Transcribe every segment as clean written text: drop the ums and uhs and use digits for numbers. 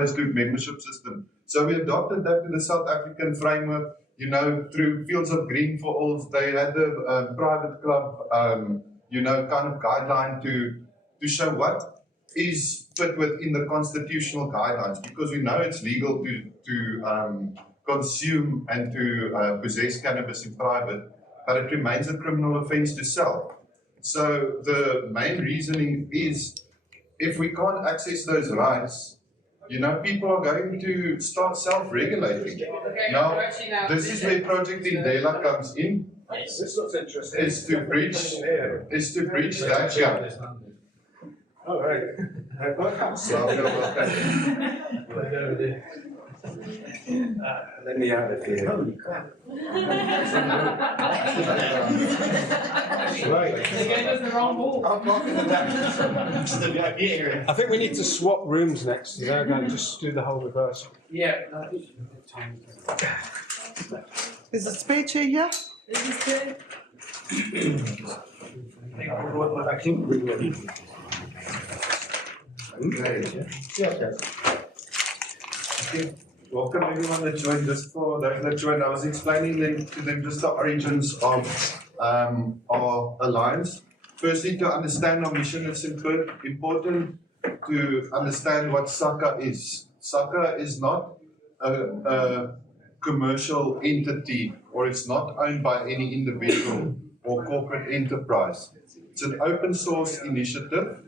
closed-loop membership system. So we adopted that to the South African framework, through Fields of Green for All. They had the private club, kind of guideline to show what is fit within the constitutional guidelines, because we know it's legal to consume and to possess cannabis in private, but it remains a criminal offense to sell. So the main reasoning is, if we can't access those rights, people are going to start self-regulating. Now, this is where Project Indlela comes in. This looks interesting. Is to breach that gap. All right. Let me have it here. Holy crap. Right. They gave us the wrong ball. I'm blocking the damage. The VIP area. I think we need to swap rooms next. They're going to just do the whole reverse. Yeah. Is the speech here? This is good. I think we will. Okay. Okay. Welcome everyone that joined us. For those that joined, I was explaining to them just the origins of our alliance. Firstly, to understand our mission, it's important to understand what SACCA is. SACCA is not a commercial entity, or it's not owned by any individual or corporate enterprise. It's an open source initiative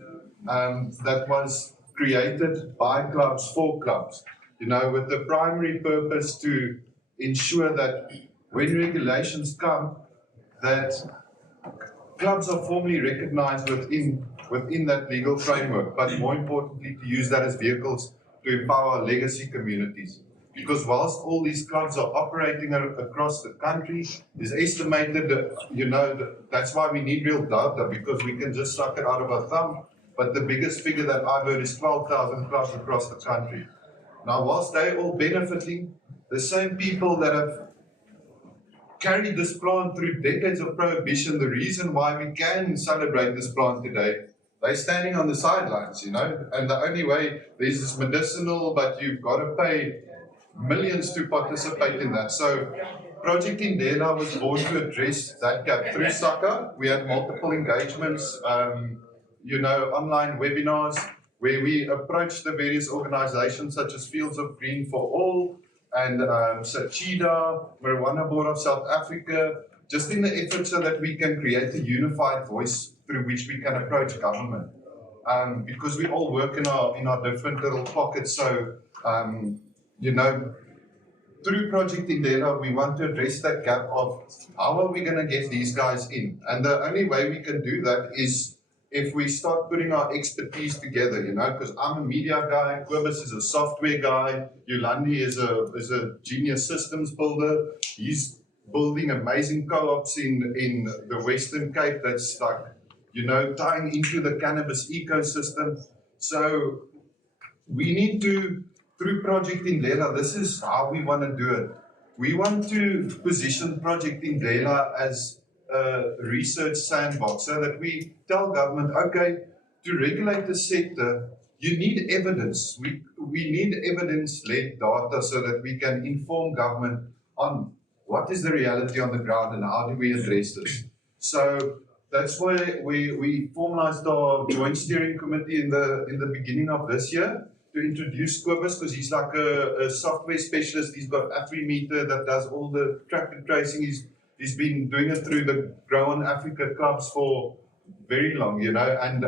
that was created by clubs for clubs, with the primary purpose to ensure that when regulations come, that clubs are formally recognized within that legal framework, but more importantly, to use that as vehicles to empower legacy communities. Because whilst all these clubs are operating across the country, it's estimated that, that's why we need real data, because we can just suck it out of our thumb. But the biggest figure that I've heard is 12,000 clubs across the country. Now, whilst they're all benefiting, the same people that have carried this plant through decades of prohibition, the reason why we can celebrate this plant today, they're standing on the sidelines, and the only way, there's this medicinal, but you've got to pay millions to participate in that. So Project Indlela was born to address that gap through SACCA. We had multiple engagements, online webinars where we approached the various organizations such as Fields of Green for All and SACCA, Marijuana Board of South Africa, just in the effort so that we can create a unified voice through which we can approach government. Because we all work in our different little pockets, so through Project Indlela, we want to address that gap of how are we going to get these guys in? And the only way we can do that is if we start putting our expertise together, because I'm a media guy, Kobus is a software guy, Yolandi is a genius systems builder. He's building amazing co-ops in the Western Cape that's like, tying into the cannabis ecosystem. So we need to, through Project Indlela, this is how we want to do it. We want to position Project Indlela as a research sandbox so that we tell government, okay, to regulate the sector, you need evidence. We need evidence-led data so that we can inform government on what is the reality on the ground and how do we address this. So that's why we formalized our joint steering committee in the beginning of this year to introduce Kobus, because he's like a software specialist. He's got Afrimeter that does all the track and tracing. He's been doing it through the Grow on Africa clubs for very long, and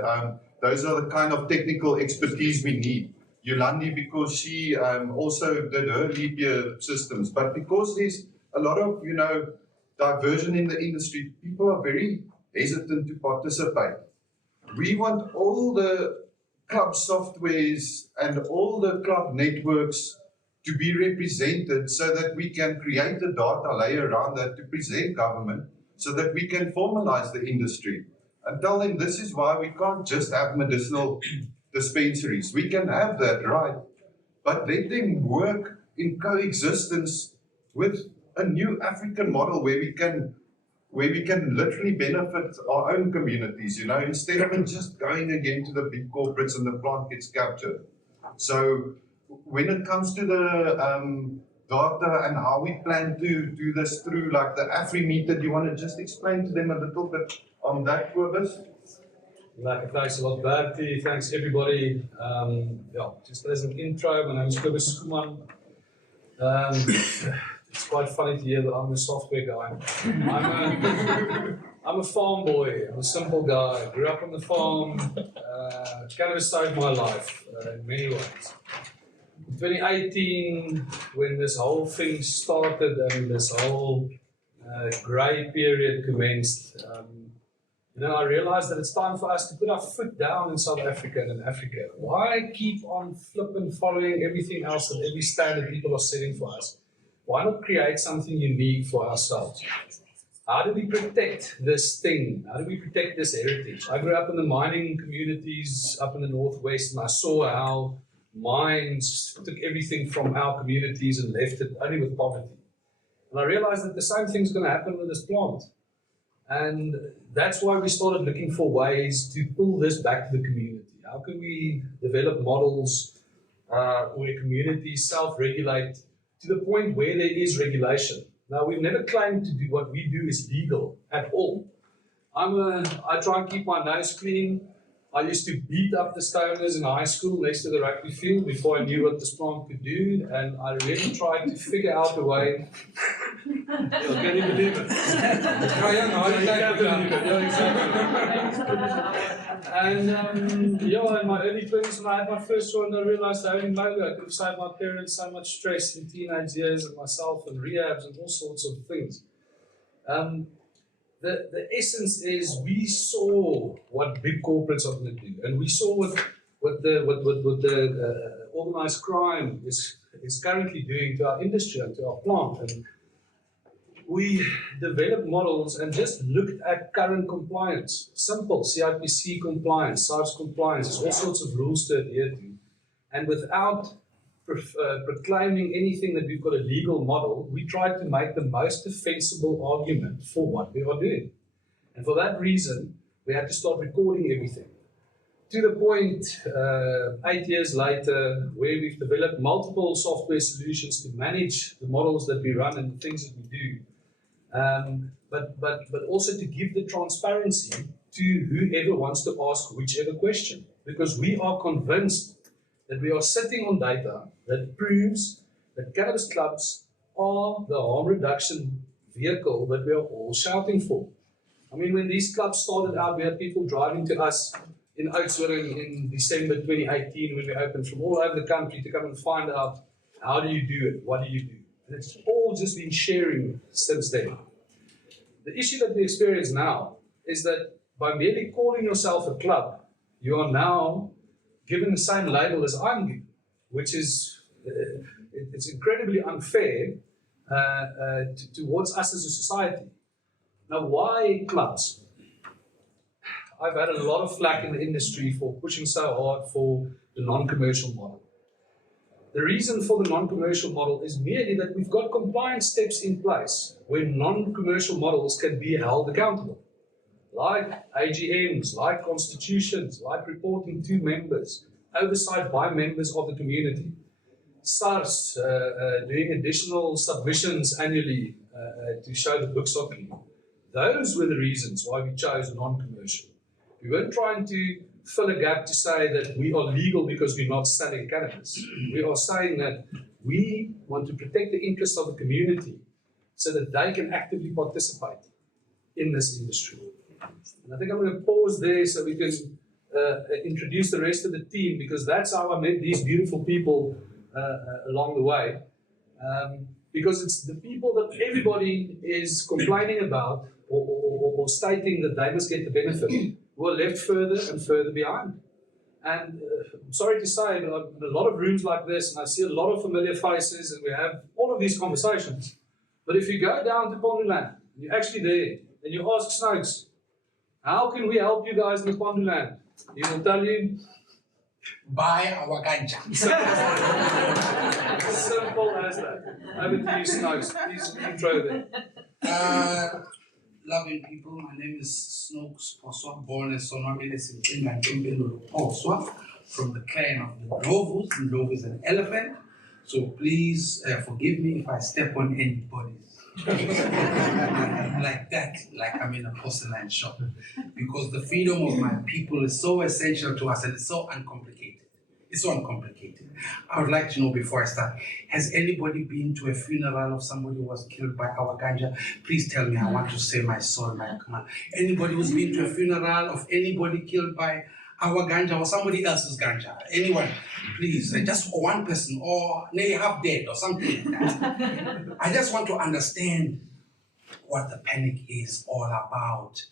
those are the kind of technical expertise we need. Yolandi, because she also did her leap year systems, but because there's a lot of, diversion in the industry, people are very hesitant to participate. We want all the club softwares and all the club networks to be represented so that we can create a data layer around that to present government so that we can formalize the industry and tell them this is why we can't just have medicinal dispensaries. We can have that, right? But let them work in coexistence with a new African model where we can literally benefit our own communities, instead of it just going again to the big corporates and the plant gets captured. So when it comes to the data and how we plan to do this through like the Afri-meter, do you want to just explain to them a little bit on that, Kobus? Lekker, thanks a lot, Bertie. Thanks, everybody. Just as an intro, my name is Kobus Schoeman. It's quite funny to hear that I'm a software guy. I'm a farm boy. I'm a simple guy. Grew up on the farm. Cannabis saved my life in many ways. In 2018, when this whole thing started and this whole grey period commenced, I realized that it's time for us to put our foot down in South Africa and in Africa. Why keep on flipping, following everything else that every standard people are setting for us? Why not create something unique for ourselves? How do we protect this thing? How do we protect this heritage? I grew up in the mining communities up in the northwest, and I saw how mines took everything from our communities and left it only with poverty. And I realized that the same thing's going to happen with this plant. And that's why we started looking for ways to pull this back to the community. How can we develop models where communities self-regulate to the point where there is regulation? Now, we've never claimed to do what we do is legal at all. I try and keep my nose clean. I used to beat up the stoners in high school next to the rugby field before I knew what this plant could do, and I really tried to figure out a way. Can you believe it? And in my early 20s, when I had my first one, I realized I only know I could have saved my parents so much stress in teenage years and myself and rehabs and all sorts of things. The essence is we saw what big corporates are going to do, and we saw what the organized crime is currently doing to our industry and to our plant. And we developed models and just looked at current compliance, simple CIPC compliance, SARS compliance, there's all sorts of rules to adhere to. And without proclaiming anything that we've got a legal model, we tried to make the most defensible argument for what we are doing. And for that reason, we had to start recording everything. To the point, 8 years later, where we've developed multiple software solutions to manage the models that we run and the things that we do. But also to give the transparency to whoever wants to ask whichever question. Because we are convinced that we are sitting on data that proves that cannabis clubs are the harm reduction vehicle that we are all shouting for. I mean, when these clubs started out, we had people driving to us in Oudtshoorn in December 2018 when we opened from all over the country to come and find out, how do you do it? What do you do? And it's all just been sharing since then. The issue that we experience now is that by merely calling yourself a club, you are now given the same label as I'm given, which is it's incredibly unfair towards us as a society. Now, why clubs? I've had a lot of flack in the industry for pushing so hard for the non-commercial model. The reason for the non-commercial model is merely that we've got compliance steps in place where non-commercial models can be held accountable. Like AGMs, like constitutions, like reporting to members, oversight by members of the community. SARS doing additional submissions annually to show the books are clean. Those were the reasons why we chose non-commercial. We weren't trying to fill a gap to say that we are legal because we're not selling cannabis. We are saying that we want to protect the interests of the community so that they can actively participate in this industry. And I think I'm going to pause there so we can introduce the rest of the team, because that's how I met these beautiful people along the way. Because it's the people that everybody is complaining about or stating that they must get the benefit who are left further and further behind. And I'm sorry to say, but I'm in a lot of rooms like this and I see a lot of familiar faces and we have all of these conversations. But if you go down to Mpondoland, and you're actually there, and you ask Snoux, how can we help you guys in the Mpondoland? He will tell you, buy our ganja. Simple as that. Over to you, Snoux. Please intro there. Loving people, my name is Snoux Poswa, born in Sonwabile in Poswa. from the clan of the Ndlovu. Ndlovu is an elephant. So please forgive me if I step on anybody's. Like that, like I'm in a porcelain shop. Because the freedom of my people is so essential to us and it's so uncomplicated. It's so uncomplicated. I would like to know before I start, has anybody been to a funeral of somebody who was killed by our ganja? Please tell me, I want to say my soul, my command. Anybody who's been to a funeral of anybody killed by our ganja or somebody else's ganja? Anyone? Please, just one person or they have dead or something like that. I just want to understand what the panic is all about.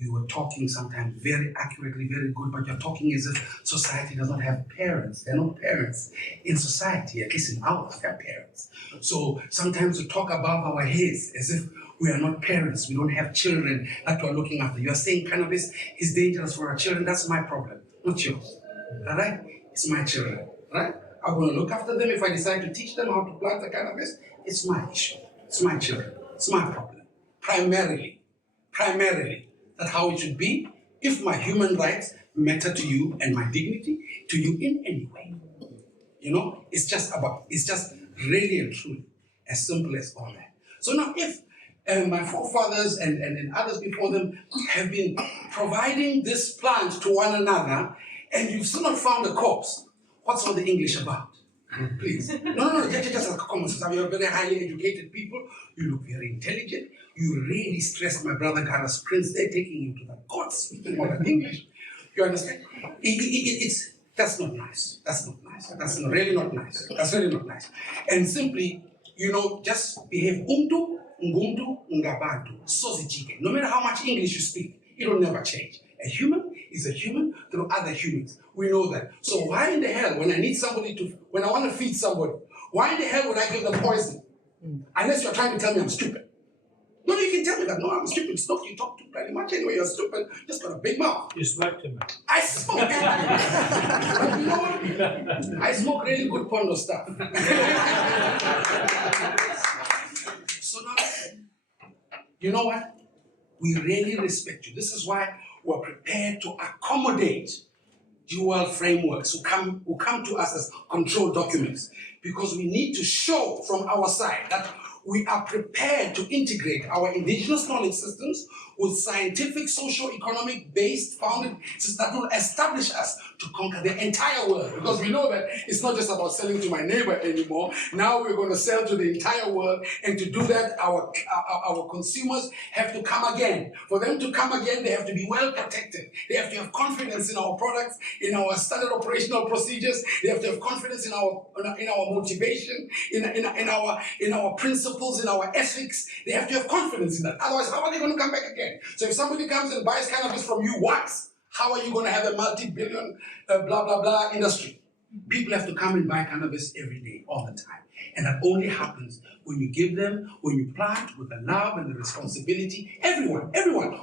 You were talking sometimes very accurately, very good, but you're talking as if society does not have parents. There are no parents in society, at least in ours, there are parents. So sometimes we talk above our heads as if we are not parents, we don't have children that we're looking after. You're saying cannabis is dangerous for our children, that's my problem, not yours. All right? It's my children, right? I'm going to look after them. If I decide to teach them how to plant the cannabis, it's my issue. It's my children. It's my problem. Primarily, that's how it should be. If my human rights matter to you and my dignity to you in any way, you know, it's just really and truly as simple as all that. So now, if my forefathers and others before them have been providing this plant to one another, and you've still not found a corpse, what's all the English about? Please. No, just like common sense. You're very highly educated people. You look very intelligent. You really stress my brother Gara's Prince. They're taking you to the courts speaking modern English. You understand? That's not nice. That's not nice. That's really not nice. That's really not nice. And simply, you know, just behave nguntu, ngabantu, sozichike. No matter how much English you speak, it will never change. A human is a human through other humans. We know that. So why in the hell, when I want to feed somebody, why in the hell would I give them poison? Unless you're trying to tell me I'm stupid. No, you can tell me that. No, I'm stupid. It's not you talk too very much anyway. You're stupid. Just got a big mouth. You smoked him. I smoke. But you know what? I smoke really good Pondo stuff. So now, you know what? We really respect you. This is why we're prepared to accommodate dual frameworks who come to us as control documents, because we need to show from our side that we are prepared to integrate our indigenous knowledge systems with scientific, socio-economic based founded systems that will establish us to conquer the entire world. Because we know that it's not just about selling to my neighbor anymore. Now we're going to sell to the entire world, and to do that, our consumers have to come again. For them to come again, they have to be well protected. They have to have confidence in our products, in our standard operational procedures. They have to have confidence in our motivation, in our principles, in our ethics. They have to have confidence in that. Otherwise, how are they going to come back again? So if somebody comes and buys cannabis from you once, how are you going to have a multi-billion blah, blah, blah industry? People have to come and buy cannabis every day, all the time. And that only happens when you give them, when you plant with the love and the responsibility. Everyone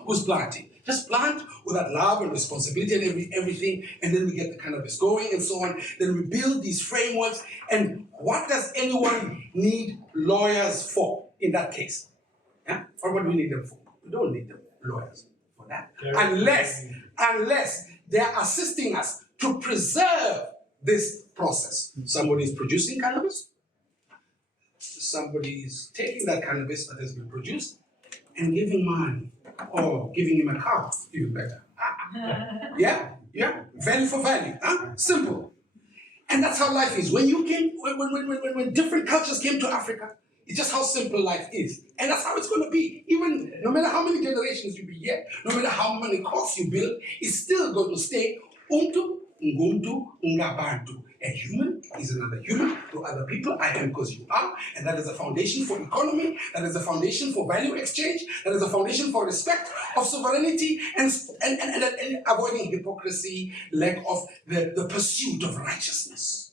who's planting, just plant with that love and responsibility and everything, and then we get the cannabis going and so on. Then we build these frameworks. And what does anyone need lawyers for in that case? Yeah? Or what do we need them for? We don't need them lawyers for that. Unless they're assisting us to preserve this process. Somebody is producing cannabis. Somebody is taking that cannabis that has been produced and giving money, or giving him a car, even better. Yeah, value for value, simple. And that's how life is. When different cultures came to Africa, it's just how simple life is. And that's how it's going to be. Even no matter how many generations you be here, no matter how many courts you build, it's still going to stay Umtu, Nguntu, Ngabantu. A human is another human to other people. I am because you are. And that is a foundation for economy. That is a foundation for value exchange. That is a foundation for respect of sovereignty and avoiding hypocrisy, lack of the pursuit of righteousness.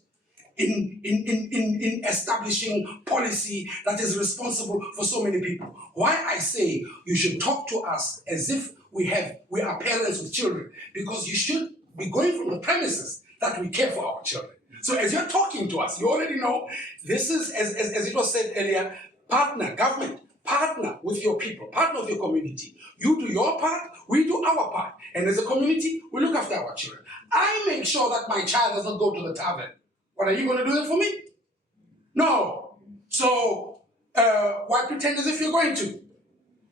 In establishing policy that is responsible for so many people. Why I say you should talk to us as if we are parents with children, because you should be going from the premises that we care for our children. So as you're talking to us, you already know this is, as it was said earlier, partner, government, Partner with your people, partner with your community. You do your part, we do our part. And as a community, we look after our children. I make sure that my child does not go to the tavern. What are you going to do that for me? No. So, why pretend as if you're going to?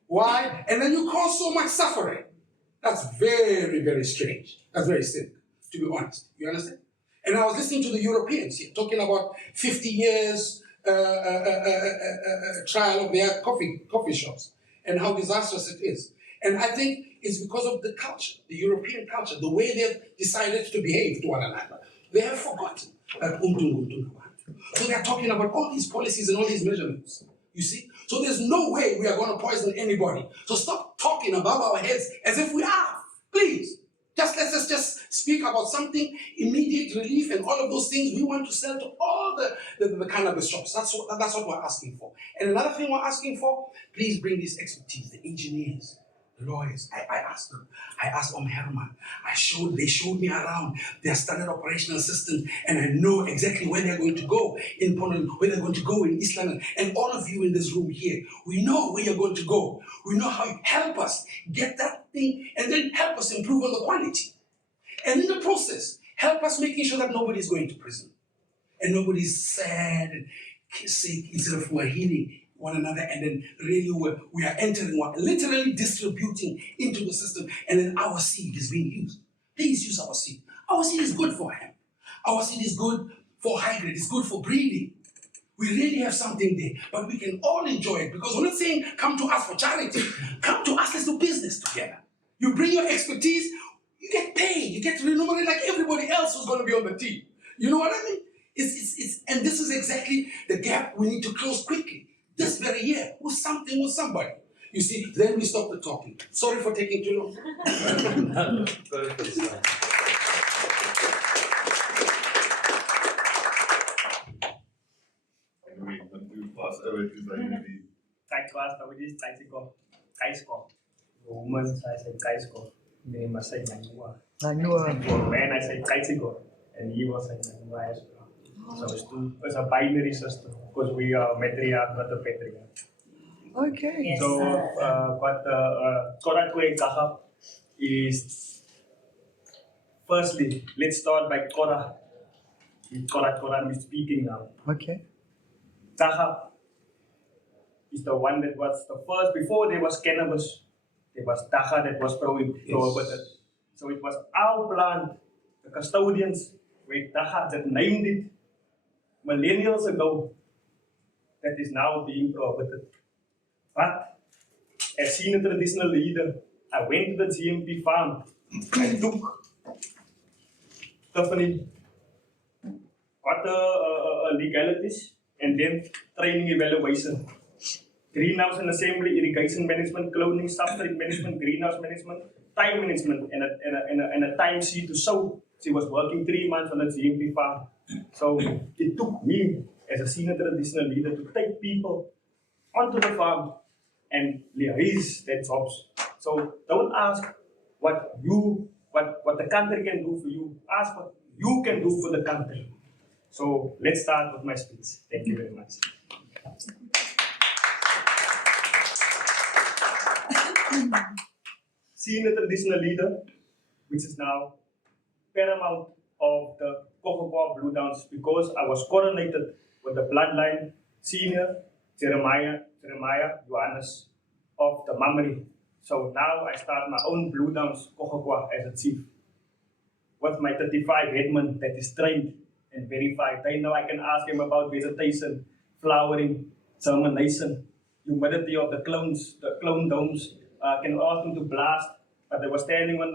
Why? And then you cause so much suffering. That's very, very strange. That's very simple, to be honest. You understand? And I was listening to the Europeans here, talking about 50 years trial of their coffee shops and how disastrous it is. And I think it's because of the culture, the European culture, the way they've decided to behave to one another. They have forgotten that so they're talking about all these policies and all these measurements. You see? So there's no way we are going to poison anybody. So stop talking above our heads as if we are. Please. Let's just speak about something, immediate relief and all of those things we want to sell to all the cannabis shops. That's what we're asking for. And another thing we're asking for, please bring this expertise, the engineers, the lawyers. I asked them. I asked Herman. They showed me around their standard operational systems, and I know exactly where they're going to go in Mpondoland, where they're going to go in East London. And all of you in this room here, we know where you're going to go. We know how you help us get that thing, and then help us improve on the quality. And in the process, help us making sure that nobody's going to prison. And nobody's sad and sick, instead of we're healing one another, and then really we are entering literally distributing into the system, and then our seed is being used. Please use our seed. Our seed is good for hemp. Our seed is good for high grade. It's good for breeding. We really have something there, but we can all enjoy it, because we're not saying come to us for charity. Come to us, let's do business together. You bring your expertise, you get paid, you get remunerated like everybody else who's going to be on the team. You know what I mean? And this is exactly the gap we need to close quickly. This very year, with somebody. You see, then we stop the talking. Sorry for taking too long. Anyway, want to pass over to Zainodean. Woman, I say Kaisko. Name I say Nanua. I know. For man, I say Kaitigo. And he was saying Nanua as well. So it's a binary system, because we are matriarch, not a patriarch. Okay. So what Korakwe Kahap is, firstly, let's start by Kora. Kora is speaking now. Okay. Kahap is the one that was the first, before there was cannabis, there was Taha that was prohibited. Yes. So it was our plant, the custodians, with Taha that named it millennials ago, that is now being prohibited. But as senior traditional leader, I went to the GMP farm. I took Tiffany, got the legalities, and then training evaluation. Greenhouse and assembly, irrigation management, cloning, substrate management, greenhouse management, time management, and a time sheet to sow. She was working 3 months on the GMP farm. So it took me as a senior traditional leader to take people onto the farm and liaise their jobs. So don't ask what the country can do for you. Ask what you can do for the country. So let's start with my speech. Thank you very much. Senior traditional leader, which is now paramount of the Humcumqua Blue Downs, because I was coordinated with the bloodline senior Jeremiah Johannes of the Montgomery. So now I start my own Blue Downs Humcumqua as a chief, with my 35 headmen that is trained and verified. They know I can ask him about vegetation, flowering, germination, humidity of the clones, the clone domes. Can ask them to blast, but they were standing on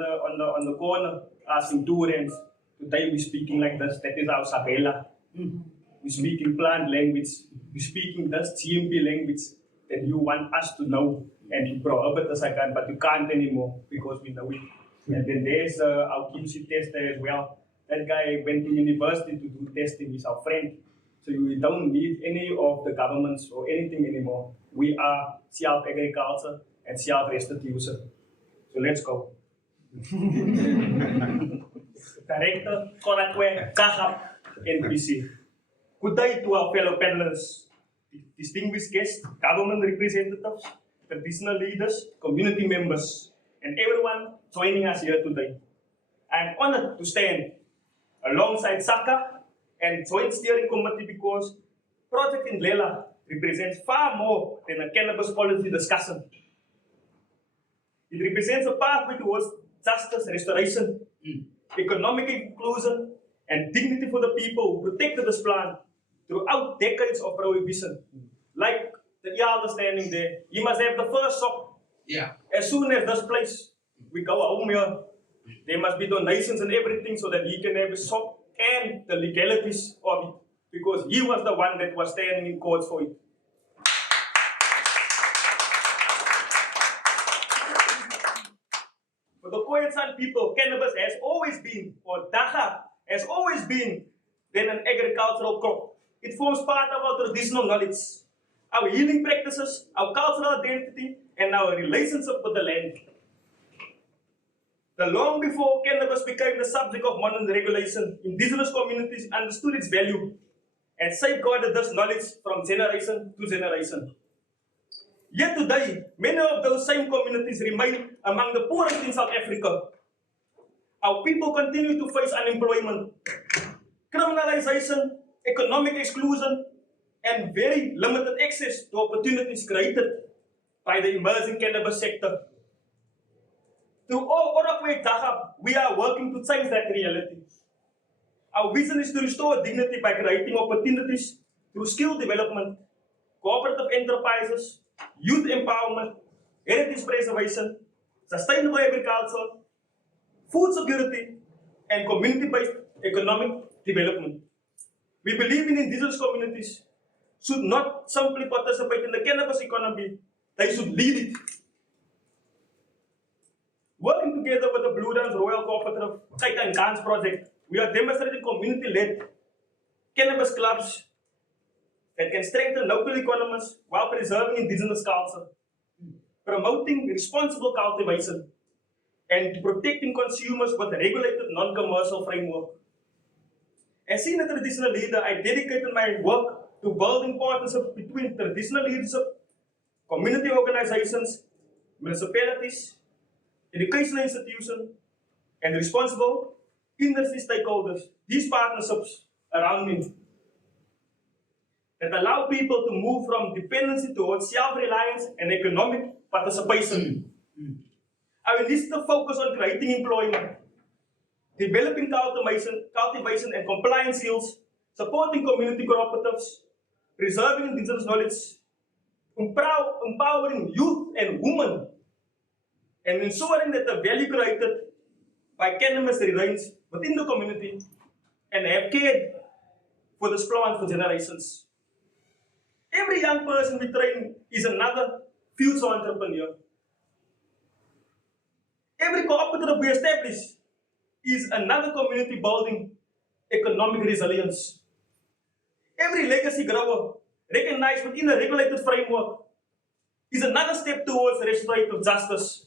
the corner asking 2 rands. Today we're speaking like this. That is our Sabela. We're speaking plant language. We're speaking this GMP language that you want us to know and to prohibit us again, but you can't anymore because we know it. And then there's our QC tester as well. That guy went to university to do testing. He's our friend. So we don't need any of the governments or anything anymore. We are self-agriculture and self-restitution. So let's go. Director, Korakwe, Kahap, NPC. Good day to our fellow panelists, distinguished guests, government representatives, traditional leaders, community members, and everyone joining us here today. I am honored to stand alongside SACCA and Joint Steering Committee because Project Indlela represents far more than a cannabis policy discussion. It represents a pathway towards justice, restoration, economic inclusion, and dignity for the people who protected this plant throughout decades of prohibition. Like the elder standing there, he must have the first shot. Yeah. As soon as this place, we go home here, there must be donations and everything so that he can have a shop and the legalities of it. Because he was the one that was standing in court for it. For the Khoi and San people, cannabis has always been, or dacha has always been, then an agricultural crop. It forms part of our traditional knowledge, our healing practices, our cultural identity, and our relationship with the land. The long before cannabis became the subject of modern regulation, indigenous communities understood its value and safeguarded this knowledge from generation to generation. Yet today, many of those same communities remain among the poorest in South Africa. Our people continue to face unemployment, criminalization, economic exclusion, and very limited access to opportunities created by the emerging cannabis sector. Through Orakway Dagab, we are working to change that reality. Our vision is to restore dignity by creating opportunities through skill development, cooperative enterprises, youth empowerment, heritage preservation, sustainable agriculture, food security, and community-based economic development. We believe in indigenous communities should not simply participate in the cannabis economy, they should lead it. Working together with the Blue Dance Royal Cooperative Kite and Dance Project, we are demonstrating community-led cannabis clubs that can strengthen local economies while preserving indigenous culture, promoting responsible cultivation, and protecting consumers with a regulated non-commercial framework. As senior traditional leader, I dedicated my work to building partnerships between traditional leadership, community organizations, municipalities, educational institutions, and responsible industry stakeholders. These partnerships around me that allow people to move from dependency towards self-reliance and economic participation. Our initiative focus on creating employment, developing cultivation and compliance skills, supporting community cooperatives, preserving indigenous knowledge, empowering youth and women, and ensuring that the value created by cannabis remains within the community and have cared for this plant for generations. Every young person we train is another future entrepreneur. Every cooperative we establish is another community building economic resilience. Every legacy grower recognized within a regulated framework is another step towards restorative justice.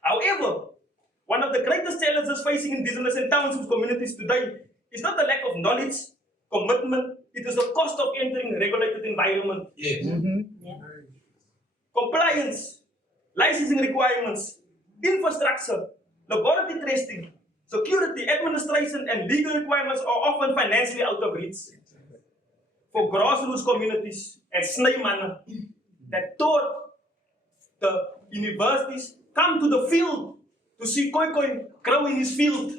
However, one of the greatest challenges facing indigenous and township communities today is not the lack of knowledge, commitment, it is the cost of entering a regulated environment. Yes. Compliance, licensing requirements, infrastructure, laboratory testing, security, administration, and legal requirements are often financially out of reach. For grassroots communities at Snoux that taught the universities come to the field to see Khoi grow in his field.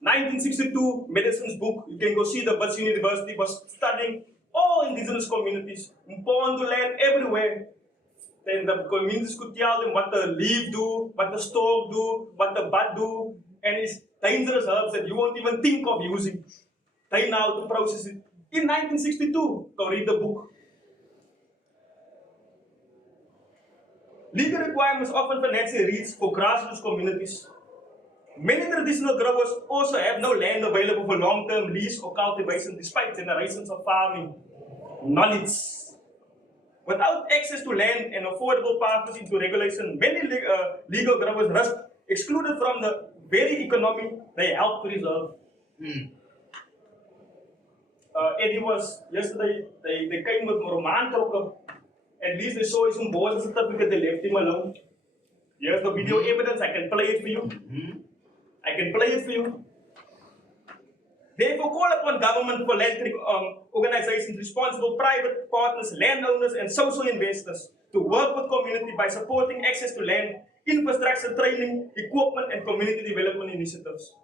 1962 medicine's book, you can go see the Wits University was studying all indigenous communities, Mpondoland, everywhere. Then the communities could tell them what the leaf do, what the stalk do, what the bud do, and it's dangerous herbs that you won't even think of using. They now to process it. In 1962, go read the book. Legal requirements often financially reach for grassroots communities. Many traditional growers also have no land available for long-term lease or cultivation despite generations of farming knowledge. Without access to land and affordable pathways into regulation, many legal growers risk excluded from the very economy they help to preserve. Eddie was yesterday, they came with Roman Trocker. At least they saw his board certificate, they left him alone. Here's the video evidence, I can play it for you. I can play it for you. Therefore, call upon government, philanthropic organizations, responsible private partners, landowners, and social investors to work with community by supporting access to land, infrastructure, training, equipment, and community development initiatives.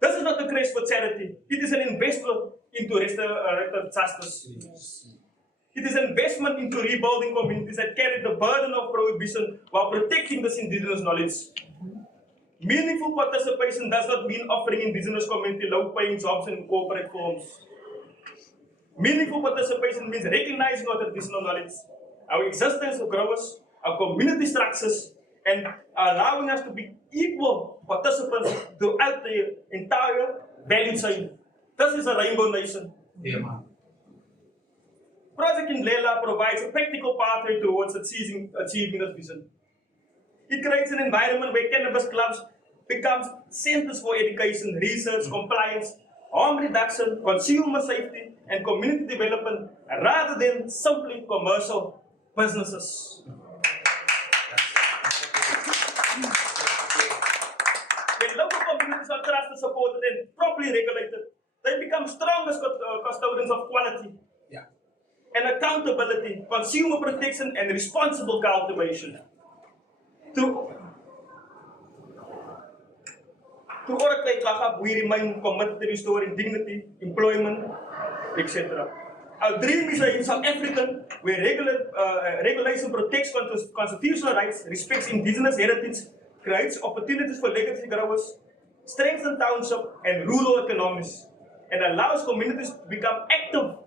This is not a crest for charity. It is an investment into restorative justice. It is an investment into rebuilding communities that carry the burden of prohibition while protecting this indigenous knowledge. Meaningful participation does not mean offering indigenous community low-paying jobs in corporate firms. Meaningful participation means recognizing our traditional knowledge, our existence of growers, our community structures, and allowing us to be equal participants throughout the entire value chain. This is a rainbow nation. Yeah, man. Project Indlela provides a practical pathway towards achieving this vision. It creates an environment where cannabis clubs becomes centers for education, research, compliance, harm reduction, consumer safety, and community development, rather than simply commercial businesses. When local communities are trusted, supported, and properly regulated, they become strongest custodians of quality and accountability, consumer protection, and responsible cultivation. Through Oracle Kakap, we remain committed to restoring dignity, employment, etc. Our dream is a South African where regulation protects constitutional rights, respects indigenous heritage, creates opportunities for legacy growers, strengthens township and rural economies, and allows communities to become active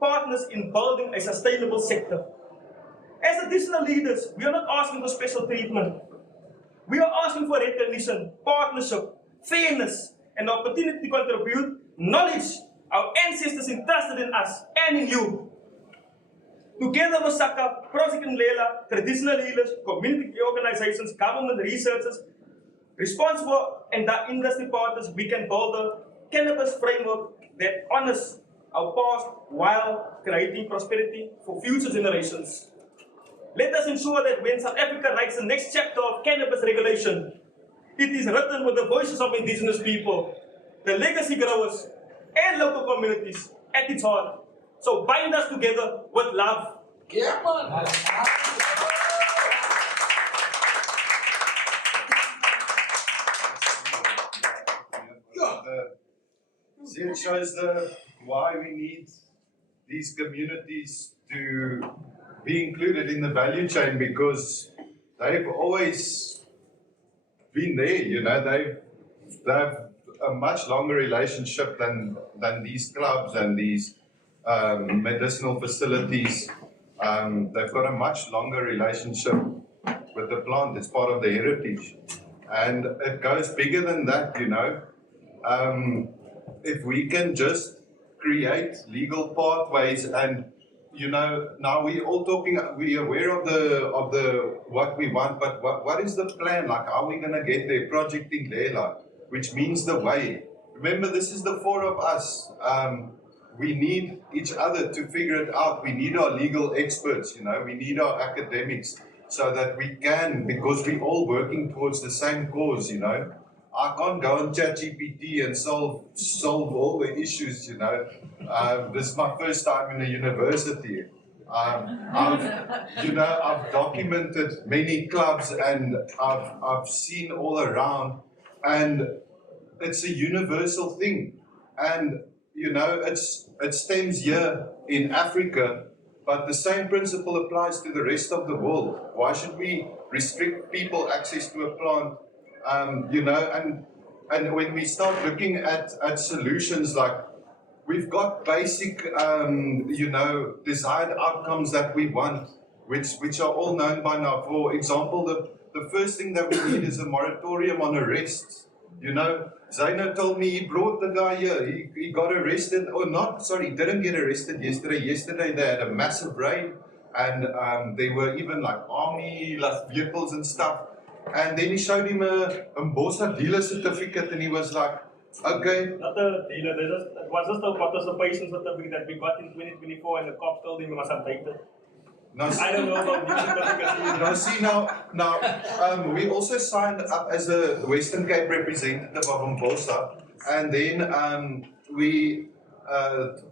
partners in building a sustainable sector. As traditional leaders, we are not asking for special treatment. We are asking for recognition, partnership, fairness, and opportunity to contribute knowledge our ancestors entrusted in us and in you. Together with SACCA, Project Indlela, traditional leaders, community organizations, government researchers, responsible and the industry partners, we can build a cannabis framework that honors our past while creating prosperity for future generations. Let us ensure that when South Africa writes the next chapter of cannabis regulation, it is written with the voices of indigenous people, the legacy growers, and local communities at its heart. So bind us together with love. Yeah, man. See, it shows why we need these communities to be included in the value chain, because they've always been there, you know, they've a much longer relationship than these clubs and these medicinal facilities. They've got a much longer relationship with the plant. It's part of the heritage. And it goes bigger than that, you know. If we can just create legal pathways, and you know, now we're all talking, we're aware of the what we want, but what is the plan? Like, how are we gonna get there? Project Indlela, which means the way. Remember, this is the four of us. We need each other to figure it out. We need our legal experts, you know, we need our academics, so that we can, because we're all working towards the same cause, you know. I can't go on ChatGPT and solve all the issues, you know. This is my first time in a university. I've documented many clubs, and I've seen all around, and it's a universal thing. And you know, it stems here in Africa, but the same principle applies to the rest of the world. Why should we restrict people access to a plant? You know, and when we start looking at solutions, like we've got basic, you know, desired outcomes that we want, which are all known by now. For example, the first thing that we need is a moratorium on arrests. You know, Zaino told me he brought the guy here. He got arrested, or not, sorry, he didn't get arrested yesterday. Yesterday they had a massive raid, and they were even like army vehicles and stuff. And then he showed him a Mbosa dealer certificate, and he was like, Okay, Not a dealer, it was just a participation certificate that we got in 2024 and the cops told him we must update it. now I don't know about new certificates now either. see we also signed up as a Western Cape representative of Mbosa, and then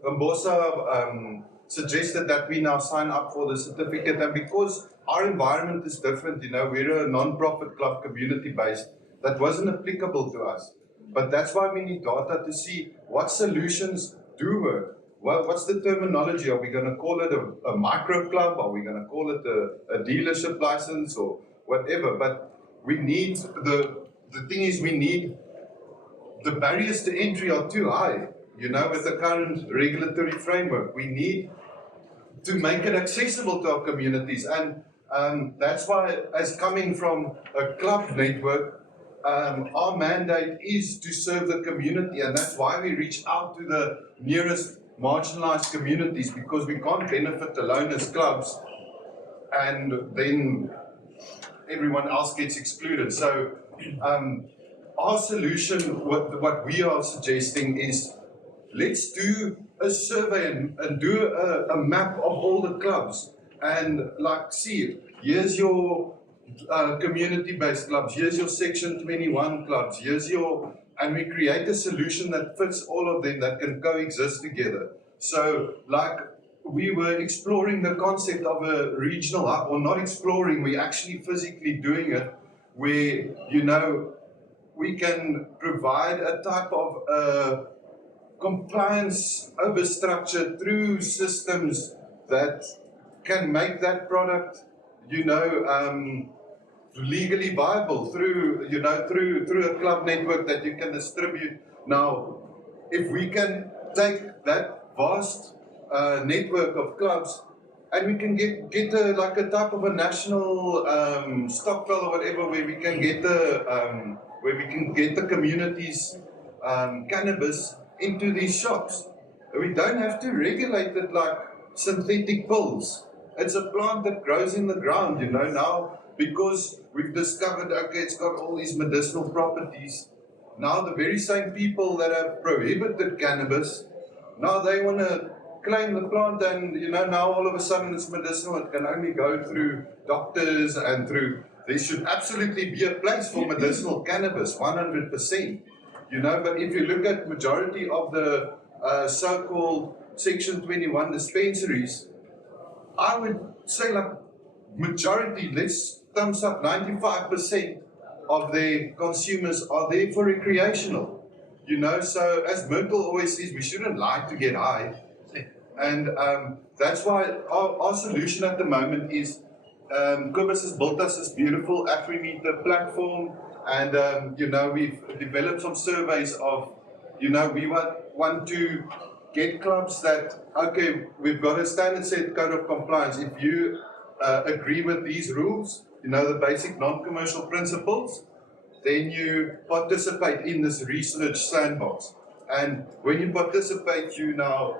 Mbosa suggested that we now sign up for the certificate, and because our environment is different, we're a non-profit club, community-based, that wasn't applicable to us. But that's why we need data to see what solutions do work. Well, what's the terminology? Are we going to call it a micro club? Are we going to call it a dealership license or whatever? But we need the thing is we need the barriers to entry are too high. With the current regulatory framework, we need to make it accessible to our communities, and that's why, as coming from a club network, our mandate is to serve the community, and that's why we reach out to the nearest marginalized communities, because we can't benefit alone as clubs and then everyone else gets excluded. So our solution, what we are suggesting is, let's do a survey and do a map of all the clubs, and see, here's your community-based clubs, here's your Section 21 clubs, and we create a solution that fits all of them, that can coexist together. So, we were exploring the concept of a regional hub, or not exploring, we're actually physically doing it, where, we can provide a type of compliance overstructure through systems that can make that product, legally viable through a club network that you can distribute. Now, if we can take that vast network of clubs and we can get a type of a national stockpile or whatever, where we can get the community's cannabis into these shops. We don't have to regulate it like synthetic pills. It's a plant that grows in the ground, now, because we've discovered, it's got all these medicinal properties. Now the very same people that have prohibited cannabis, now they want to claim the plant, and now all of a sudden it's medicinal. It can only go through doctors and through, there should absolutely be a place for medicinal cannabis, 100%. But if you look at majority of the so-called Section 21 dispensaries, I would say majority, let's thumbs up, 95% of their consumers are there for recreational. So as Myrtle always says, we shouldn't lie to get high. And that's why our solution at the moment is, Kobus has built us this beautiful Afrimeter platform, and we've developed some surveys of, we want to get clubs that, we've got a standard set code of compliance. If you agree with these rules, the basic non-commercial principles, then you participate in this research sandbox. And when you participate, you now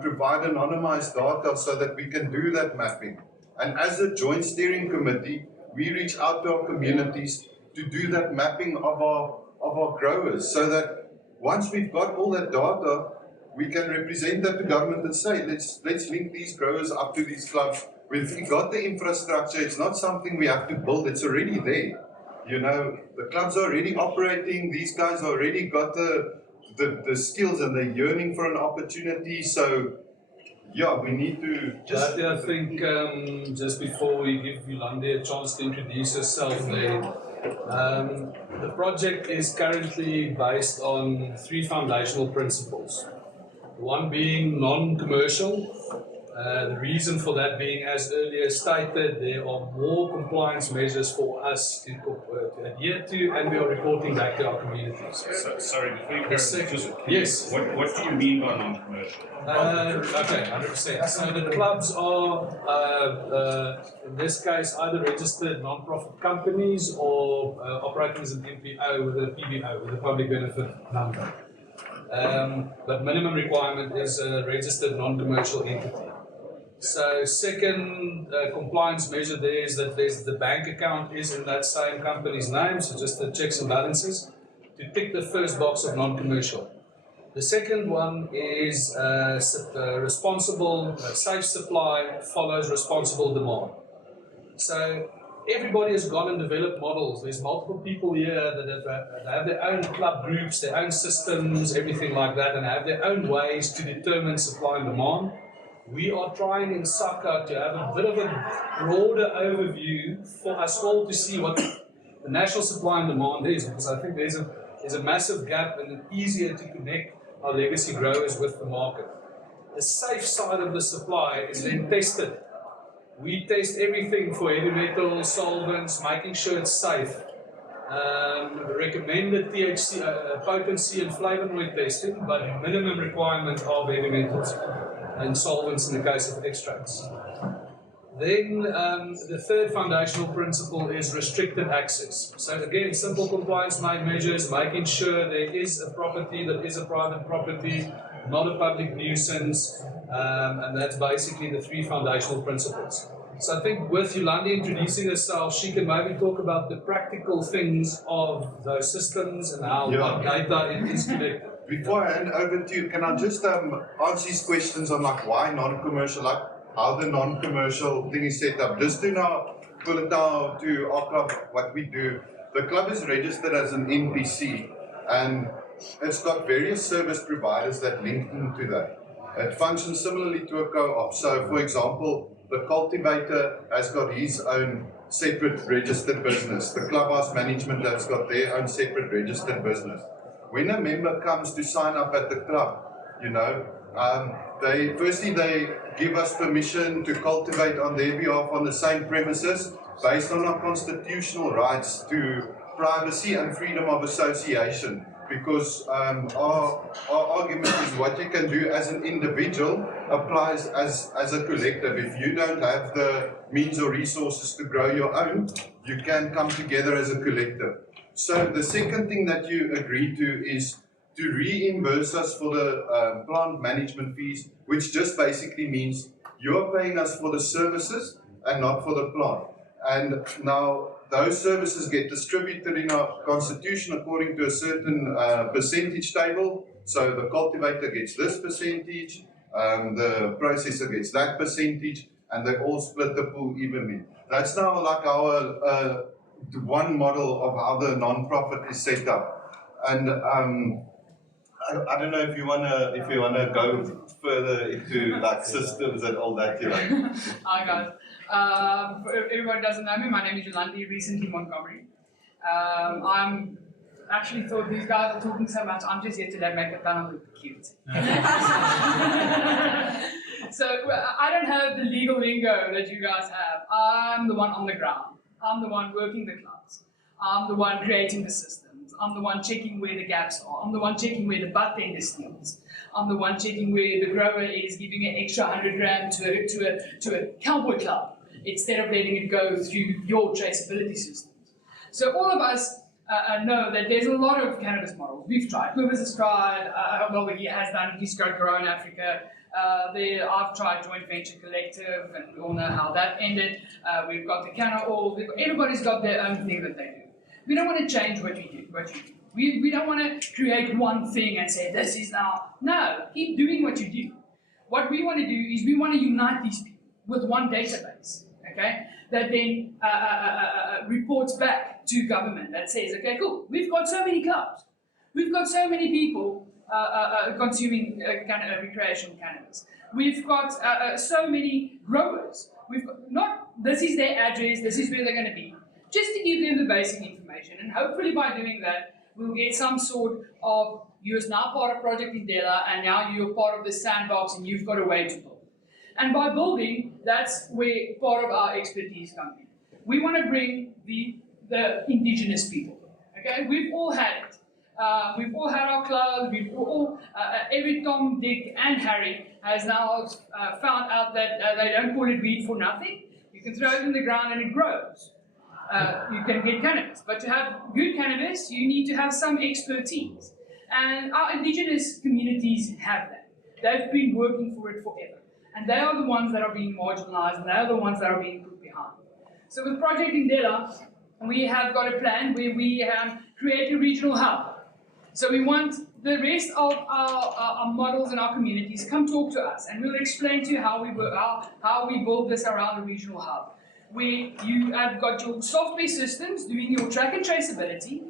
provide anonymized data so that we can do that mapping. And as a joint steering committee, we reach out to our communities to do that mapping of our growers, so that once we've got all that data, we can represent that to government and say, let's link these growers up to these clubs. We've got the infrastructure, it's not something we have to build, it's already there. The clubs are already operating, these guys already got the skills, and they're yearning for an opportunity. So yeah, we need to just... I think just before we give Yolandi a chance to introduce herself there, the project is currently based on 3 foundational principles. One being non-commercial. The reason for that being, as earlier stated, there are more compliance measures for us to adhere to, and we are reporting back to our communities. So, sorry, before you go, yes. What do you mean by non-commercial? Okay, 100%. So the clubs are, in this case, either registered non-profit companies or operating as an MPO with a PBO, with a public benefit number. But minimum requirement is a registered non-commercial entity. So second compliance measure there is that the bank account is in that same company's name, so just the checks and balances. to tick the first box of non-commercial. The second one is responsible, safe supply follows responsible demand. So everybody has gone and developed models. There's multiple people here that have their own club groups, their own systems, everything like that, and have their own ways to determine supply and demand. We are trying in SACCA to have a bit of a broader overview for us all to see what the national supply and demand is, because I think there's a massive gap and it's easier to connect our legacy growers with the market. The safe side of the supply is then tested. We test everything for heavy metals, solvents, making sure it's safe. Recommended THC, potency and flavonoid testing, but minimum requirement of heavy metals and solvents in the case of extracts. Then the third foundational principle is restricted access. So again, simple compliance measures, making sure there is a property that is a private property, not a public nuisance, and that's basically the three foundational principles. So I think with Yolandi introducing herself, she can maybe talk about the practical things of those systems and how what data is collected. Before I hand over to you, can I just answer these questions on like why non-commercial, like how the non-commercial thing is set up? Just to now pull it down to our club, what we do. The club is registered as an NPC and it's got various service providers that link into that. It functions similarly to a co-op. So for example, the cultivator has got his own separate registered business. The clubhouse management has got their own separate registered business. When a member comes to sign up at the club, you know, they give us permission to cultivate on their behalf on the same premises based on our constitutional rights to privacy and freedom of association. Because our argument is what you can do as an individual applies as a collective. If you don't have the means or resources to grow your own, you can come together as a collective. So the second thing that you agree to is to reimburse us for the plant management fees, which just basically means you're paying us for the services and not for the plant. And now those services get distributed in our constitution according to a certain percentage table. So the cultivator gets this percentage, the processor gets that percentage, and they all split the pool evenly. That's now like our one model of how the non-profit is set up. And I don't know if you wanna go further into like systems and all that, you know. Hi guys. If everyone doesn't know me, my name is Yolandi, recently Montgomery. I'm actually thought these guys are talking so much, I'm just here to make it done look cute. So I don't have the legal lingo that you guys have. I'm the one on the ground. I'm the one working the clubs. I'm the one creating the systems. I'm the one checking where the gaps are. I'm the one checking where the butt tender steals. I'm the one checking where the grower is giving an extra 100 grand to a cowboy club instead of letting it go through your traceability systems. So all of us know that there's a lot of cannabis models. We've tried. Kobus has tried. Well, he has done. He's got Grow in Africa. I've tried Joint Venture Collective, and we all know how that ended. We've got the CannaClub. Everybody's got their own thing that they do. We don't want to change what you do. We don't want to create one thing and say, this is now. No, keep doing what you do. What we want to do is we want to unite these people with one database, okay, that then reports back to government that says, okay, cool, we've got so many clubs. We've got so many people consuming recreational cannabis. We've got so many growers. We've got, not, this is their address, this is where they're going to be. Just to give them the basic information, and hopefully by doing that, we'll get some sort of, you're now part of Project Indlela, and now you're part of the sandbox, and you've got a way to build. And by building, that's where part of our expertise comes in. We want to bring the indigenous people. Okay, we've all had it. We've all had our clubs. We've all, every Tom, Dick, and Harry has now found out that they don't call it weed for nothing. You can throw it in the ground and it grows. You can get cannabis, but to have good cannabis, you need to have some expertise. And our indigenous communities have that. They've been working for it forever. And they are the ones that are being marginalized, and they are the ones that are being put behind. So with Project Indlela, we have got a plan where we create a regional hub So we want the rest of our models in our communities come talk to us, and we'll explain to you how we work, how we build this around the regional hub, where you have got your software systems doing your track and traceability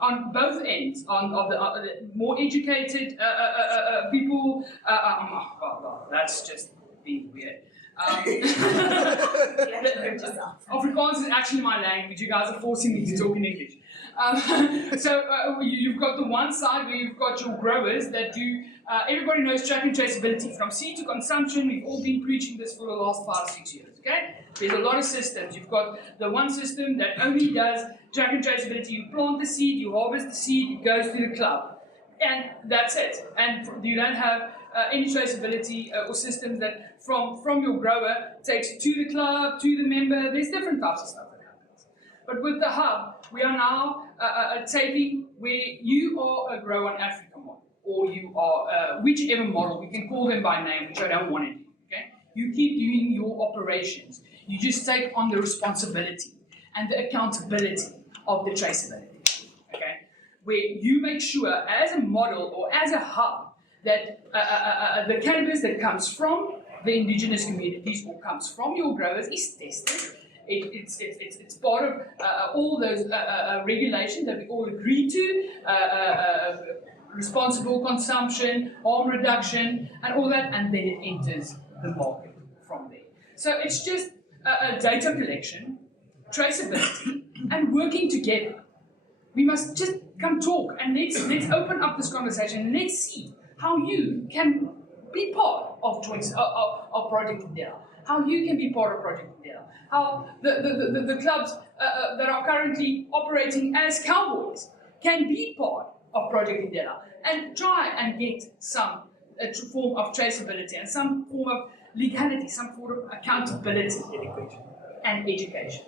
on both ends, of the more educated people. Oh God, that's just being weird. Afrikaans is actually my language. You guys are forcing me to talk in English. You've got the one side where you've got your growers that do, everybody knows track and traceability. From seed to consumption, we've all been preaching this for the last 5-6 years, okay? There's a lot of systems. You've got the one system that only does track and traceability. You plant the seed, you harvest the seed, it goes to the club. And that's it. And you don't have any traceability or systems that from your grower takes to the club, to the member. There's different types of stuff that happens. But with the hub, we are now taking where you are a grow on Africa model, or you are whichever model, we can call them by name, which I don't want to do, okay? You keep doing your operations. You just take on the responsibility and the accountability of the traceability, okay? Where you make sure as a model or as a hub that the cannabis that comes from the indigenous communities or comes from your growers is tested. It's part of all those regulations that we all agree to, responsible consumption, harm reduction, and all that, and then it enters the market from there. So it's just data collection, traceability, and working together. We must just come talk and let's open up this conversation and let's see how you can be part of Project Indlela, how you can be part of Project Indlela, how the clubs that are currently operating as cowboys can be part of Project Indlela and try and get some form of traceability and some form of legality, some form of accountability and education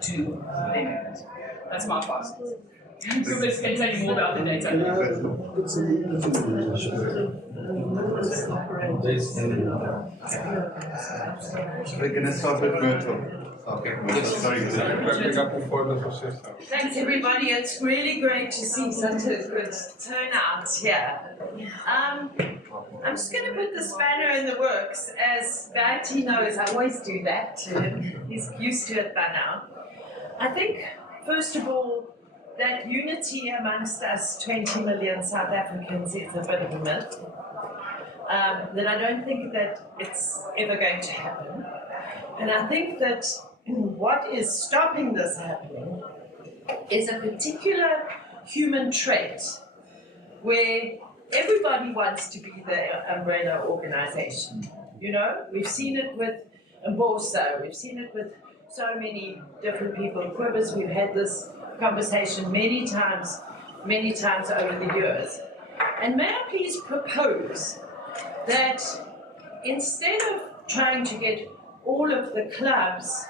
to their members. That's my part. Kobus can tell you more about the data. We're going to start with Myrtle. Okay, sorry. Thanks everybody, it's really great to see such a good turnout here. I'm just going to put the spanner in the works, as Bertie knows I always do that. He's used to it by now. I think, first of all, that unity amongst us 20 million South Africans is a bit of a myth. That I don't think that it's ever going to happen. And I think that what is stopping this happening is a particular human trait where everybody wants to be the umbrella organization. You know, we've seen it with Mpondoland, we've seen it with so many different people. Kobus, we've had this conversation many times over the years. And may I please propose that instead of trying to get all of the clubs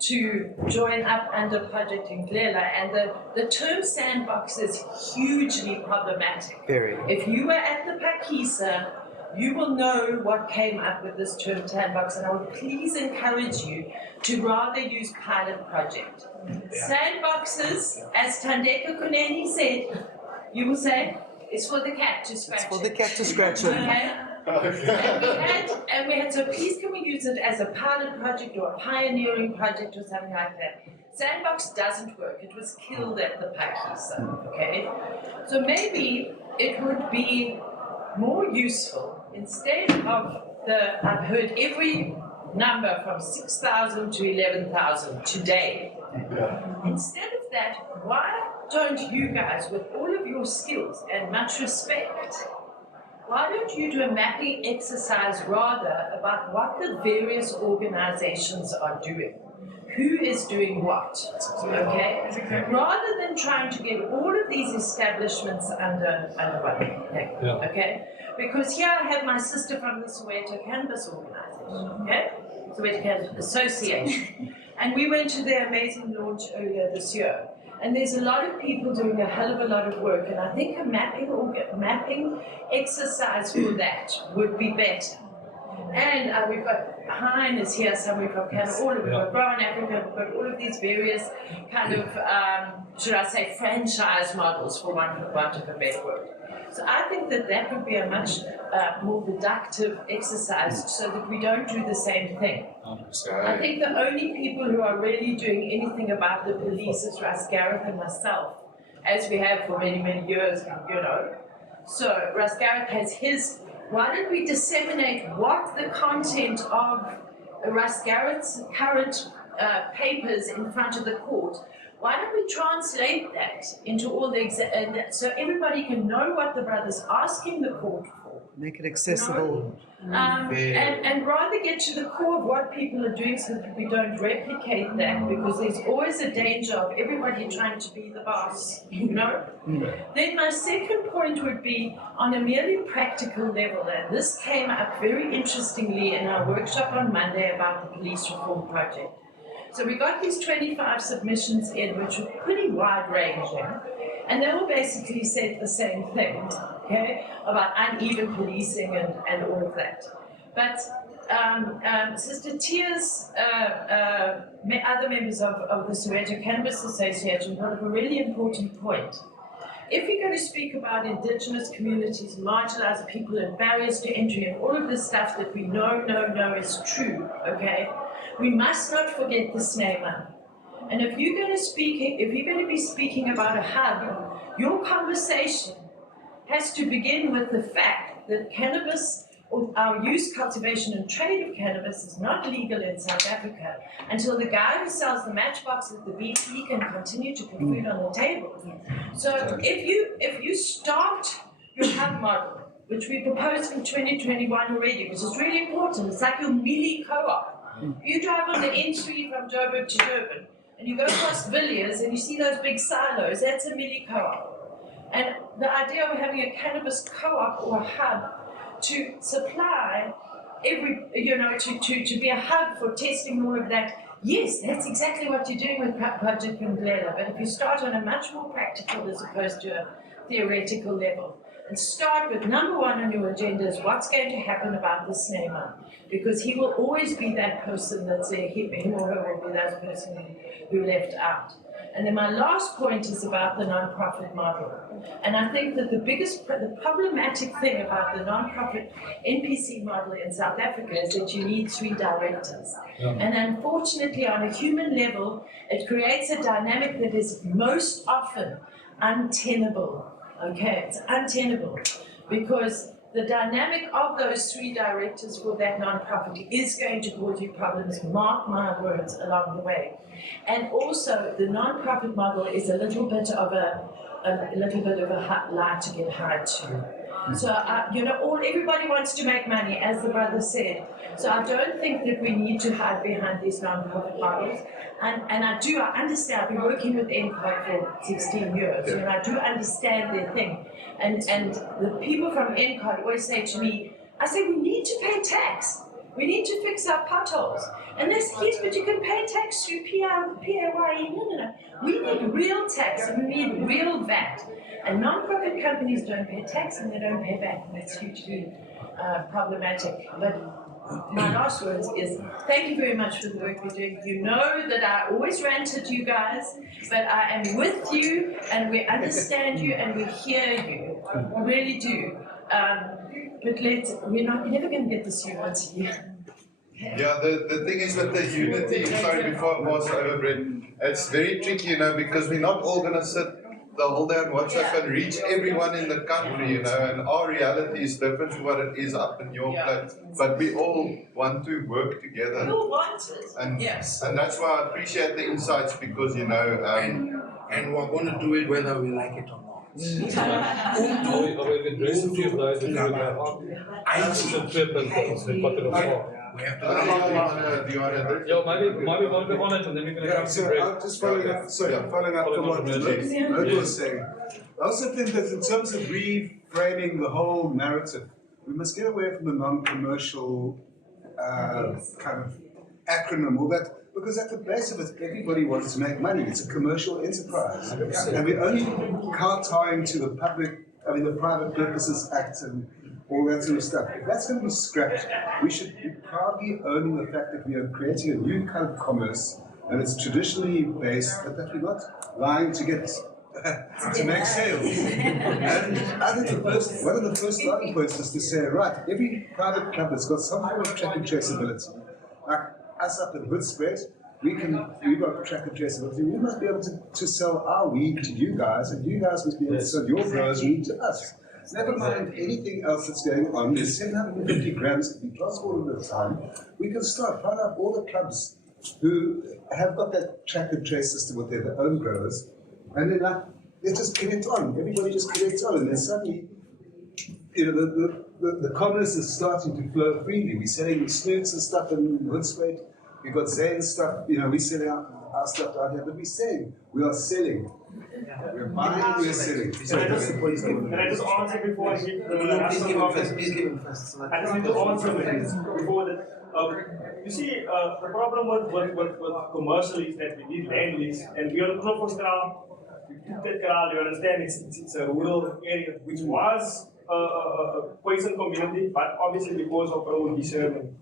to join up under Project Indlela, and the term sandbox is hugely problematic. Very. If you were at the Pakisa, you will know what came up with this term sandbox, and I would please encourage you to rather use pilot project. Sandboxes, as Tandeka Kuneni said, you will say, it's for the cat to scratch. It's for the cat to scratch. Okay? And we had, so please can we use it as a pilot project or a pioneering project or something like that. Sandbox doesn't work. It was killed at the Pakisa, okay? So maybe it would be more useful, instead of I've heard every number from 6,000 to 11,000 today. Instead of that, why don't you guys, with all of your skills and much respect, why don't you do a mapping exercise rather about what the various organizations are doing? Who is doing what, okay? Rather than trying to get all of these establishments under one thing, okay? Because here I have my sister from the Soweto Cannabis organization, okay? Soweto Cannabis Association. And we went to their amazing launch earlier this year. And there's a lot of people doing a hell of a lot of work, and I think a mapping exercise for that would be better. And we've got Hein is here, so we've got kind of all of, we've got Grow in Africa, we've got all of these various kind of, should I say, franchise models, for want of a better word. So I think that that would be a much more productive exercise so that we don't do the same thing. I think the only people who are really doing anything about the police is Russ Gareth and myself, as we have for many, many years, you know. So Russ Gareth has his. Why don't we disseminate what the content of Russ Garrett's current papers in front of the court? Why don't we translate that into all the so everybody can know what the brother's asking the court for? Make it accessible. And rather get to the core of what people are doing so that we don't replicate that, because there's always a danger of everybody trying to be the boss, you know? Then my second point would be on a merely practical level, and this came up very interestingly in our workshop on Monday about the police reform project. So we got these 25 submissions in, which were pretty wide-ranging, and they all basically said the same thing, okay, about uneven policing and all of that. But Sister Tia's other members of the Soweto Cannabis Association brought up a really important point. If you're going to speak about indigenous communities, marginalized people, and barriers to entry, and all of this stuff that we know is true, okay, we must not forget the Schoeman. And if you're going to be speaking about a hub, your conversation has to begin with the fact that cannabis, or our use, cultivation, and trade of cannabis is not legal in South Africa until the guy who sells the matchbox at the BP can continue to put food on the table. So if you start your hub model, which we proposed in 2021 already, which is really important, it's like your mini co-op. You drive on the N3 from Joburg to Durban, and you go past Villiers and you see those big silos, that's a mini co-op. And the idea of having a cannabis co-op or a hub to supply to be a hub for testing all of that, yes, that's exactly what you're doing with Project Indlela. But if you start on a much more practical as opposed to a theoretical level, and start with number one on your agenda is what's going to happen about the Schoeman, because he will always be that person that's there, him or her will be that person who left out. And then my last point is about the non-profit model. And I think that the problematic thing about the non-profit NPC model in South Africa is that you need 3 directors. And unfortunately, on a human level, it creates a dynamic that is most often untenable. Okay, it's untenable because the dynamic of those 3 directors for that non-profit is going to cause you problems, mark my words, along the way. And also, the non-profit model is a little bit of a lie to get hired to. So, everybody wants to make money, as the brother said. So I don't think that we need to hide behind these non-profit models. And I understand, I've been working with NCOD for 16 years, and I do understand their thing. And the people from NCOD always say to me, I say, we need to pay tax. We need to fix our potholes. And they say, yes, but you can pay tax through PAYE. No. We need real tax, and we need real VAT. And non-profit companies don't pay tax and they don't pay VAT, and that's hugely problematic. But my last words is thank you very much for the work you're doing. You know that I always rant at you guys, but I am with you and we understand you and we hear you. We really do. But we're never going to get this year once a year. Yeah, the thing is with the unity, sorry, before I pass over, Brett, it's very tricky, because we're not all going to sit the whole day on WhatsApp and reach everyone in the country, and our reality is different to what it is up in your place. But we all want to work together. We all want it. And that's why I appreciate the insights, because and we're going to do it whether we like it or not. We have to. do you want to maybe one go on it and then we're going to So I'm just following up from what Mo was saying. I also think that in terms of reframing the whole narrative, we must get away from the non-commercial kind of acronym, all that, because at the base of it, everybody wants to make money. It's a commercial enterprise, and we only kowtowing to the Private Purposes Act and all that sort of stuff. If that's going to be scrapped, we should be proudly owning the fact that we are creating a new kind of commerce, and it's traditionally based, but that we're not lying to get to make sales. And I think one of the first starting points is to say, right, every private club that's got some form of track and traceability, like us up in Hoedspruit, we've got track and traceability. We must be able to sell our weed to you guys, and you guys must be able to sell your growers' weed to us. Never mind anything else that's going on. There's 750 grams to be transported at a time. We can start, find out all the clubs who have got that track and trace system with their own growers, and then let's just connect on. Everybody just connects on, and then suddenly, the commerce is starting to flow freely. We're selling Snoux and stuff in Hoedspruit. We've got Zainodean stuff. We're selling our stuff down here, but we're saying we are selling. We're buying, we're selling. Can I just answer before I give Please give him first. I just need to answer before that. You see, the problem with commercial is that we need land lease, and we are on Knopfstraat. We took that kraal, you understand, it's a rural area, which was a Khoisan community, but obviously because of prohibition and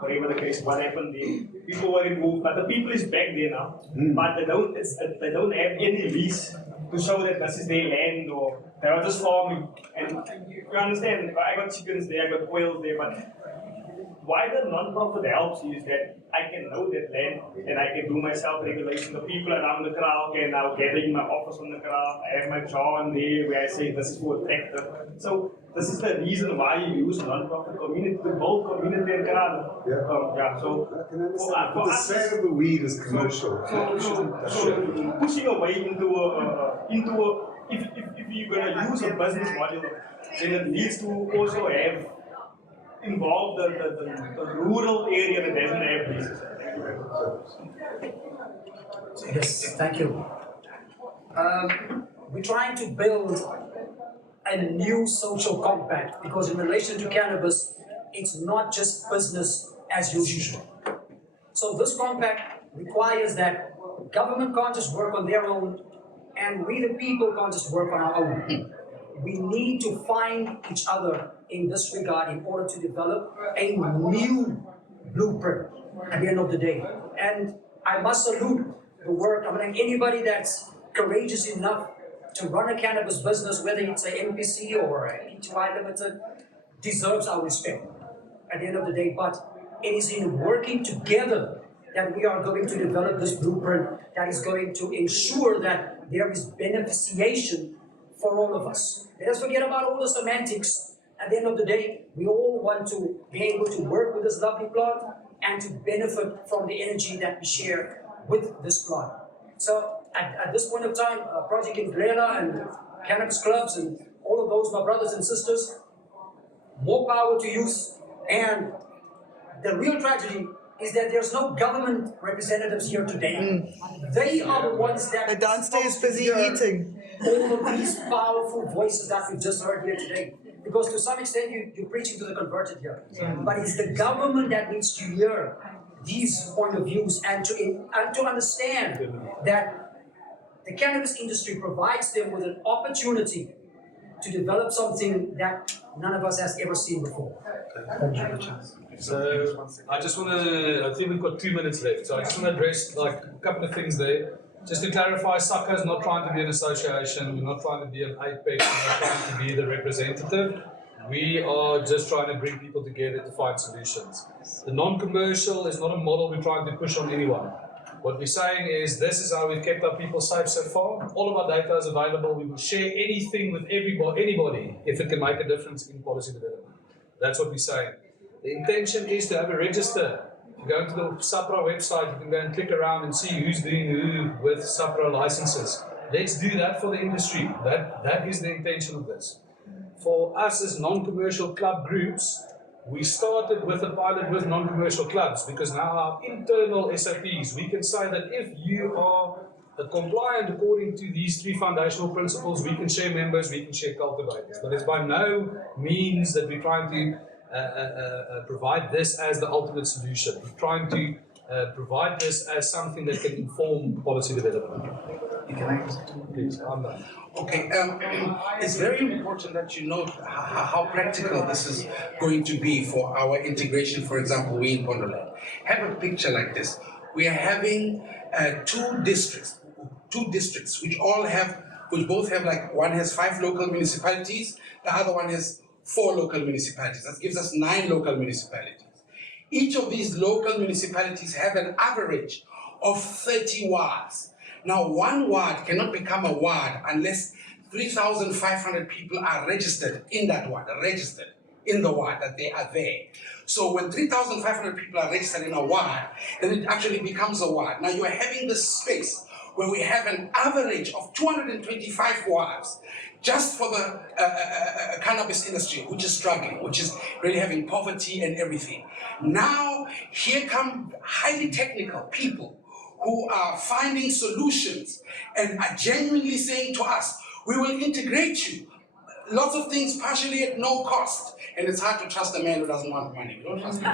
whatever the case, what happened there, people were removed, but the people is back there now, but they don't have any lease to show that this is their land, or they are just farming, and you understand, I got chickens there, I got quails there, but why the non-profit helps is that I can know that land and I can do my self-regulation. The people around the kraal can now gather in my office on the kraal. I have my jar on there where I say this is for a tractor. So this is the reason why you use non-profit community to build community and kraal. So I can understand, but the sale of the weed is commercial. So pushing away into if you're gonna use a business model, then it needs to also have involve the rural area that doesn't have leases. Yes, thank you. We're trying to build a new social compact because in relation to cannabis, it's not just business as usual. So this compact requires that government can't just work on their own and we the people can't just work on our own. We need to find each other in this regard in order to develop a new blueprint at the end of the day. And I must salute the work. I mean, anybody that's courageous enough to run a cannabis business, whether it's an MPC or a PTY Limited, deserves our respect at the end of the day. But it is in working together that we are going to develop this blueprint that is going to ensure that there is beneficiation for all of us. Let us forget about all the semantics. At the end of the day, we all want to be able to work with this lovely plant and to benefit from the energy that we share with this plant. So at this point of time, Project Indlela and cannabis clubs and all of those, my brothers and sisters, more power to use. And the real tragedy is that there's no government representatives here today. They are the ones that They're downstairs busy eating. All of these powerful voices that we've just heard here today. Because to some extent you're preaching to the converted here. But it's the government that needs to hear these point of views and to understand that the cannabis industry provides them with an opportunity to develop something that none of us has ever seen before. So I just want to, I think we've got 2 minutes left, so I just want to address like a couple of things there. Just to clarify, SACCA is not trying to be an association, we're not trying to be an apex, we're not trying to be the representative. We are just trying to bring people together to find solutions. The non-commercial is not a model we're trying to push on anyone. What we're saying is this is how we've kept our people safe so far. All of our data is available. We will share anything with anybody if it can make a difference in policy development. That's what we're saying. The intention is to have a register. If you go into the SAPRA website, you can go and click around and see who's doing who with SAPRA licenses. Let's do that for the industry. That is the intention of this. For us as non-commercial club groups, we started with a pilot with non-commercial clubs because now our internal SOPs, we can say that if you are compliant according to these 3 foundational principles, we can share members, we can share cultivators. But it's by no means that we're trying to provide this as the ultimate solution. We're trying to provide this as something that can inform policy development. Please, I'm done. Okay, it's very important that you note how practical this is going to be for our integration. For example, we in Mpondoland have a picture like this. We are having two districts which both have, like, one has 5 local municipalities, the other one has 4 local municipalities. That gives us 9 local municipalities. Each of these local municipalities have an average of 30 wards. Now, one ward cannot become a ward unless 3,500 people are registered in that ward, registered in the ward that they are there. So when 3,500 people are registered in a ward, then it actually becomes a ward. Now you are having this space where we have an average of 225 wards just for the cannabis industry, which is struggling, which is really having poverty and everything. Now, here come highly technical people who are finding solutions and are genuinely saying to us, we will integrate you. Lots of things partially at no cost. And it's hard to trust a man who doesn't want money. You don't trust me.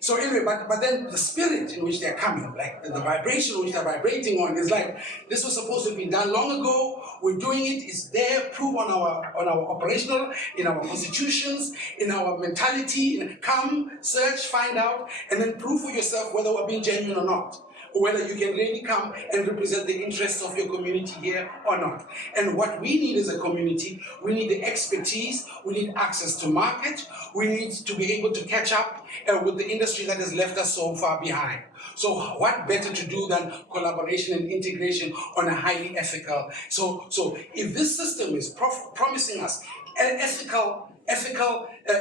So anyway, but then the spirit in which they're coming, like the vibration which they're vibrating on, is like, this was supposed to be done long ago. We're doing it. It's there, proof on our operational, in our constitutions, in our mentality. Come, search, find out, and then prove for yourself whether we're being genuine or not, or whether you can really come and represent the interests of your community here or not. And what we need as a community, we need the expertise, we need access to market, we need to be able to catch up with the industry that has left us so far behind. So what better to do than collaboration and integration on a highly ethical, so if this system is promising us ethical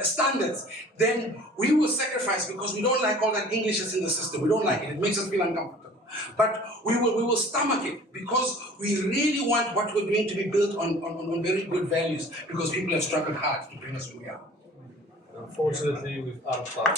standards, then we will sacrifice because we don't like all that English is in the system. We don't like it. It makes us feel uncomfortable. But we will stomach it because we really want what we're doing to be built on very good values, because people have struggled hard to bring us where we are. Unfortunately, we've out of time.